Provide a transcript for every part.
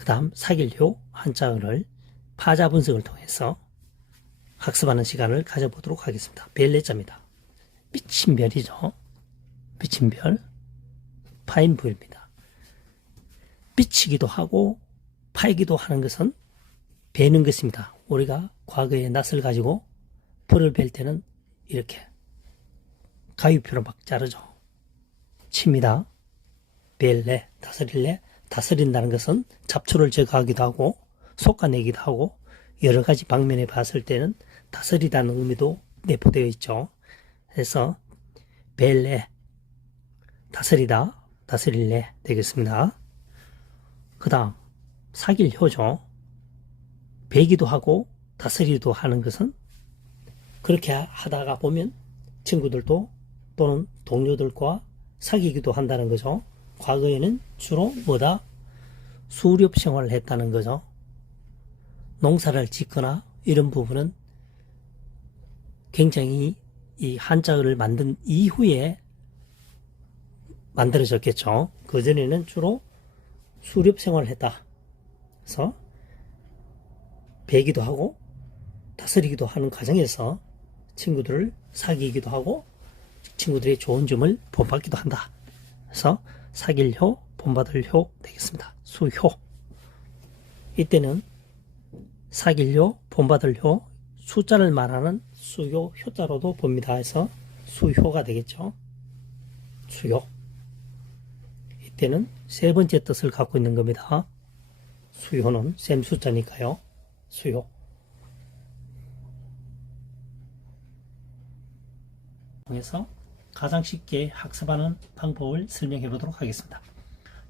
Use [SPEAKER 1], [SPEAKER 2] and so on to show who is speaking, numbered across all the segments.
[SPEAKER 1] 그 다음 사길효 한자어를 파자 분석을 통해서 학습하는 시간을 가져보도록 하겠습니다. 벨레자입니다. 미친 별이죠. 미친 별. 파인부입니다. 미치기도 하고 파이기도 하는 것은 베는 것입니다. 우리가 과거에 낫을 가지고 불을 벨 때는 이렇게 가위표로 막 자르죠. 칩니다. 벨레, 다스릴래, 다스린다는 것은 잡초를 제거하기도 하고 솎아내기도 하고 여러 가지 방면에 봤을 때는 다스리다는 의미도 내포되어 있죠. 그래서 벨레, 다스리다, 다스릴래 되겠습니다. 그 다음 사길효죠. 배기도 하고 다스리기도 하는 것은 그렇게 하다가 보면 친구들도 또는 동료들과 사귀기도 한다는 거죠. 과거에는 주로 뭐다? 수렵 생활을 했다는 거죠. 농사를 짓거나 이런 부분은 굉장히 이 한자어를 만든 이후에 만들어졌겠죠. 그전에는 주로 수렵 생활을 했다. 그래서 배기도 하고 다스리기도 하는 과정에서 친구들을 사귀기도 하고 친구들의 좋은 점을 본받기도 한다. 그래서 사귈 효, 본받을 효 되겠습니다. 수효. 이때는 사귈 효, 본받을 효, 숫자를 말하는 수효, 효자로도 봅니다. 해서 수효가 되겠죠. 수효. 이때는 세 번째 뜻을 갖고 있는 겁니다. 수효는 셈 숫자니까요. 수효. 통해서 가장 쉽게 학습하는 방법을 설명해 보도록 하겠습니다.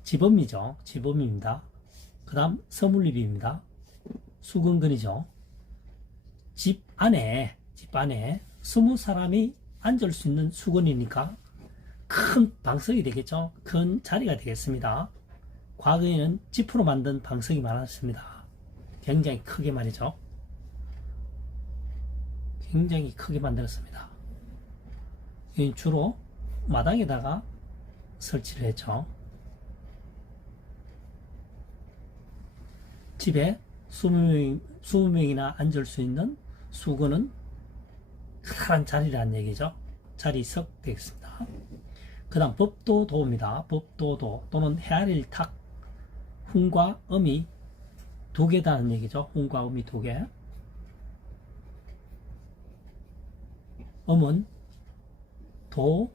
[SPEAKER 1] 지범이죠. 지범입니다. 그 다음 서물립입니다. 수근근이죠. 집 안에, 집 안에 스무 사람이 앉을 수 있는 수건이니까 큰 방석이 되겠죠. 큰 자리가 되겠습니다. 과거에는 지프로 만든 방석이 많았습니다. 굉장히 크게 말이죠. 굉장히 크게 만들었습니다. 이 주로 마당에다가 설치를 했죠. 집에 20명, 20명이나 앉을 수 있는 수건은 커다란 자리라는 얘기죠. 자리 석 되겠습니다. 그 다음 법도도입니다. 법도도 또는 헤아릴 탁 훈과 음이 두 개다는 얘기죠. 훈과 음이 두 개. 음은 도,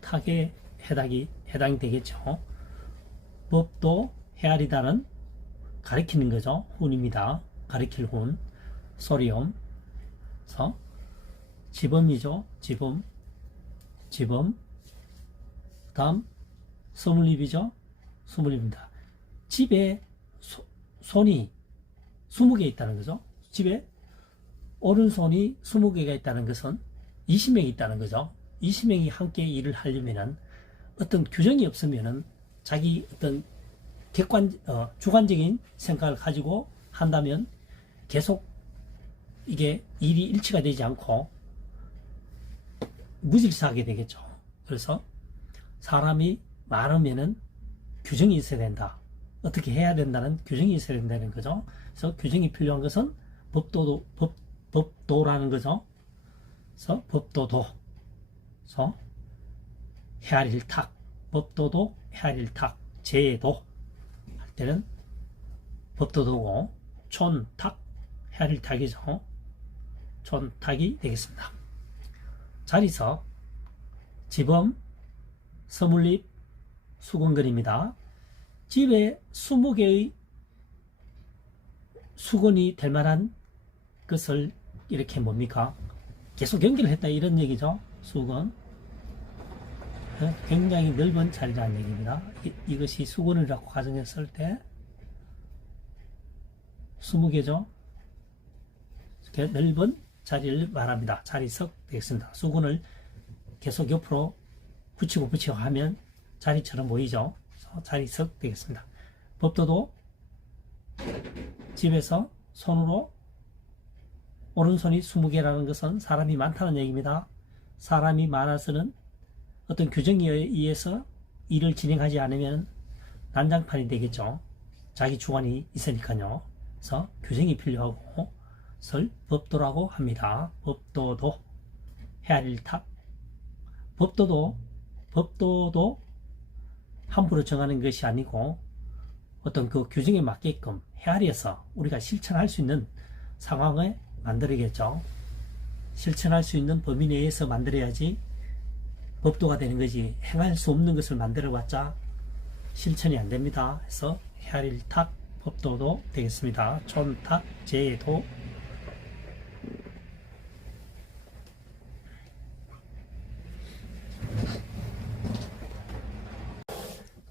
[SPEAKER 1] 탁에 해당이, 해당이 되겠죠. 법도 헤아리다는 가리키는 거죠. 훈입니다. 가리킬 훈. 소리음. 서. 지범이죠. 지범. 지범. 다음 서물립이죠. 서물립입니다. 집에 소, 손이 20개 있다는 거죠. 집에 오른손이 20개가 있다는 것은 20명이 있다는 거죠. 20명이 함께 일을 하려면은 어떤 규정이 없으면은 자기 어떤 객관, 어, 주관적인 생각을 가지고 한다면 계속 이게 일이 일치가 되지 않고 무질서하게 되겠죠. 그래서 사람이 많으면은 규정이 있어야 된다. 어떻게 해야 된다는 규정이 있어야 된다는 거죠. 그래서 규정이 필요한 것은 법도도, 법, 법도라는 거죠. 그래서 법도도. 그래서 헤아릴 탁. 법도도 헤아릴 탁. 제도. 할 때는 법도도고, 촌, 탁. 헤아릴 탁이죠. 촌, 탁이 되겠습니다. 자리서, 지범, 서물립, 수건근입니다. 집에 20개의 수건이 될 만한 것을 이렇게 뭡니까? 계속 연결을 했다 이런 얘기죠. 수건. 어, 굉장히 넓은 자리라는 얘기입니다. 이, 것이 수건이라고 가정했을 때 20개죠. 이렇게 넓은 자리를 말합니다. 자리석 되겠습니다. 수건을 계속 옆으로 붙이고 붙이고 하면 자리처럼 보이죠. 자리석 되겠습니다. 법도도 집에서 손으로 오른손이 20개라는 것은 사람이 많다는 얘기입니다. 사람이 많아서는 어떤 규정에 의해서 일을 진행하지 않으면 난장판이 되겠죠. 자기 주관이 있으니까요. 그래서 규정이 필요하고 설 법도라고 합니다. 법도도 헤아릴탑 법도도 법도도 함부로 정하는 것이 아니고 어떤 그 규정에 맞게끔 헤아려서 우리가 실천할 수 있는 상황을 만들어야겠죠. 실천할 수 있는 범위 내에서 만들어야지 법도가 되는 거지 행할 수 없는 것을 만들어 봤자 실천이 안 됩니다. 그래서 헤아릴 탁 법도도 되겠습니다. 촌탁 제도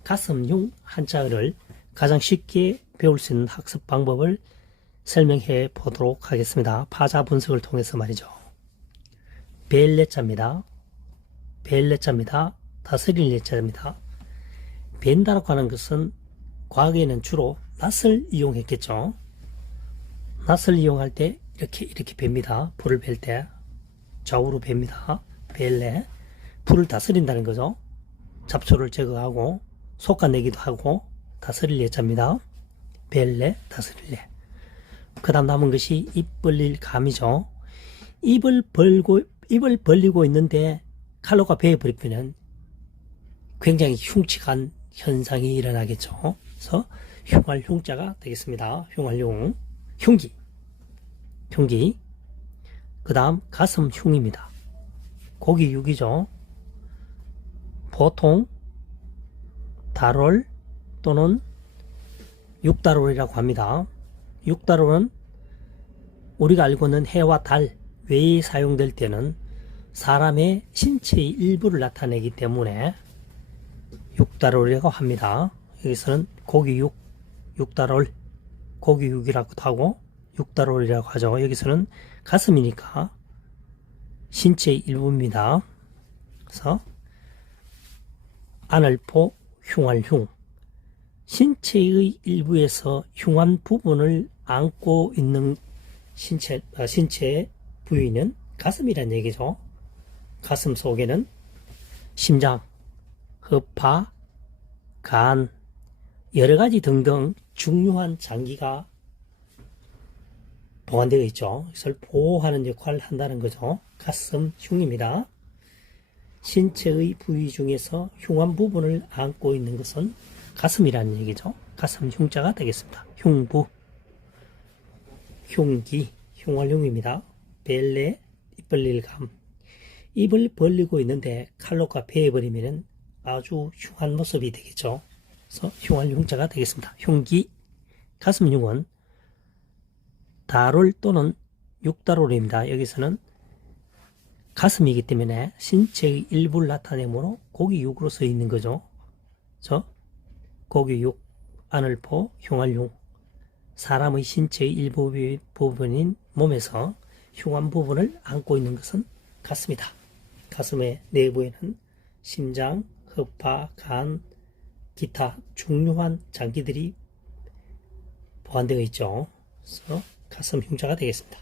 [SPEAKER 1] 가슴용 한자어를 가장 쉽게 배울 수 있는 학습 방법을 설명해 보도록 하겠습니다. 파자 분석을 통해서 말이죠. 벨레자입니다. 벨레자입니다. 다스릴 레자입니다. 벤다라고 하는 것은 과거에는 주로 낫을 이용했겠죠. 낫을 이용할 때 이렇게 이렇게 뱀니다. 불을 벨 때 좌우로 뱀니다. 벨레 불을 다스린다는 거죠. 잡초를 제거하고 솎아내기도 하고 다스릴 예자입니다. 벨레 다스릴레. 그 다음 남은 것이 입 벌릴 감이죠. 입을 벌고 입을 벌리고 있는데 칼로가 배에 버리면 굉장히 흉측한 현상이 일어나겠죠. 그래서 흉할 흉자가 되겠습니다. 흉할 흉, 흉기, 흉기. 그 다음 가슴 흉입니다. 고기 육이죠. 보통 다롤 또는 육다롤이라고 합니다. 육다롤은 우리가 알고 있는 해와 달 외에 사용될 때는 사람의 신체의 일부를 나타내기 때문에 육다롤이라고 합니다. 여기서는 고기육, 육다롤, 고기육이라고도 하고 육다롤이라고 하죠. 여기서는 가슴이니까 신체의 일부입니다. 그래서 안을포 흉활흉 신체의 일부에서 흉한 부분을 안고 있는 신체 아, 신체 부위는 가슴이란 얘기죠. 가슴 속에는 심장, 허파, 간, 여러 가지 등등 중요한 장기가 보관되어 있죠. 그래서 보호하는 역할을 한다는 거죠. 가슴 흉입니다. 신체의 부위 중에서 흉한 부분을 안고 있는 것은 가슴이라는 얘기죠. 가슴 흉자가 되겠습니다. 흉부, 흉기, 흉활흉입니다. 벨레, 입 벌릴 감. 입을 벌리고 있는데 칼로가 베어버리면 아주 흉한 모습이 되겠죠. 그래서 흉할 흉자가 되겠습니다. 흉기, 가슴 흉은 다롤 또는 육다롤입니다. 여기서는 가슴이기 때문에 신체의 일부를 나타내므로 고기 육으로 써 있는 거죠. 저 고기 육, 안을포, 흉활흉. 사람의 신체의 일부 부분인 몸에서 흉한 부분을 안고 있는 것은 가슴이다. 가슴의 내부에는 심장, 허파, 간, 기타 중요한 장기들이 보관되어 있죠. 그래서 가슴 흉자가 되겠습니다.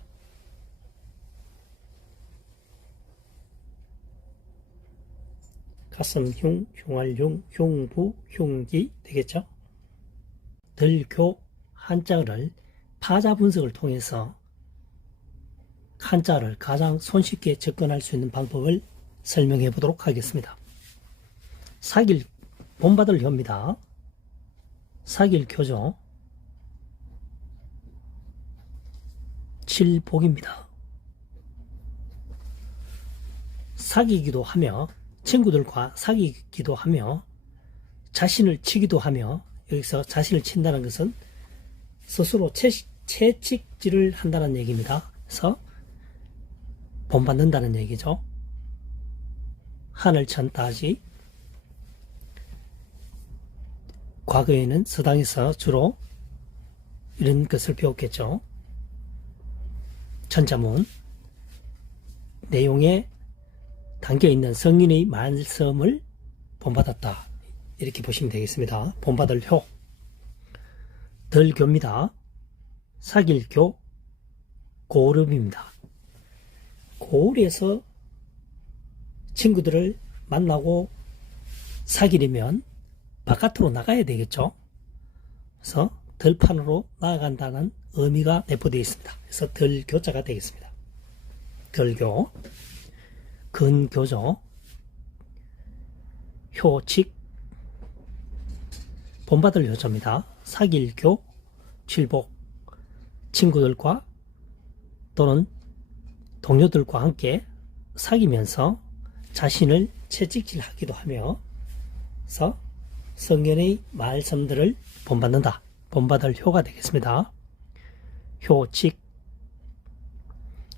[SPEAKER 1] 가슴흉, 흉활흉, 흉부, 흉기 되겠죠? 들교 한자를 파자 분석을 통해서 한자를 가장 손쉽게 접근할 수 있는 방법을 설명해 보도록 하겠습니다. 사길 본받을 혀입니다. 사길 교죠. 칠복입니다. 사귀기도 하며 친구들과 사귀기도 하며 자신을 치기도 하며 여기서 자신을 친다는 것은 스스로 채, 채찍질을 한다는 얘기입니다. 그래서 본받는다는 얘기죠. 하늘 천 따지 과거에는 서당에서 주로 이런 것을 배웠겠죠. 천자문 내용에 담겨 있는 성인의 말씀을 본받았다. 이렇게 보시면 되겠습니다. 본받을 효. 덜 교입니다. 사길 교 고름입니다. 고을에서 친구들을 만나고 사귀려면 바깥으로 나가야 되겠죠. 그래서 들판으로 나아간다는 의미가 내포되어 있습니다. 그래서 들교자가 되겠습니다. 들교, 근교조, 효칙, 본받을 효자입니다. 사길교, 칠복, 친구들과 또는 동료들과 함께 사귀면서 자신을 채찍질하기도 하며 서 성경의 말씀들을 본받는다. 본받을 효가 되겠습니다. 효칙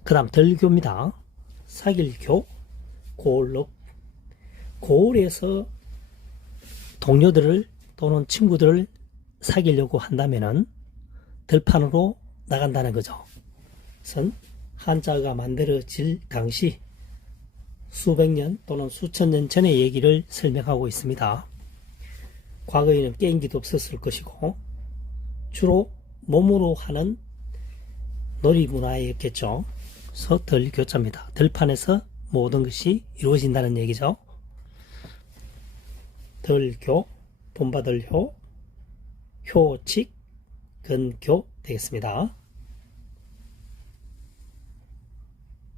[SPEAKER 1] 그 다음 들교입니다. 사길교 고을록 고을에서 동료들을 또는 친구들을 사귀려고 한다면은 들판으로 나간다는 거죠. 선 한자가 만들어질 당시 수백 년 또는 수천 년 전의 얘기를 설명하고 있습니다. 과거에는 게임기도 없었을 것이고 주로 몸으로 하는 놀이 문화였겠죠. 그래서 들교자입니다. 들판에서 모든 것이 이루어진다는 얘기죠. 들교, 본받을 효, 효칙, 근교 되겠습니다.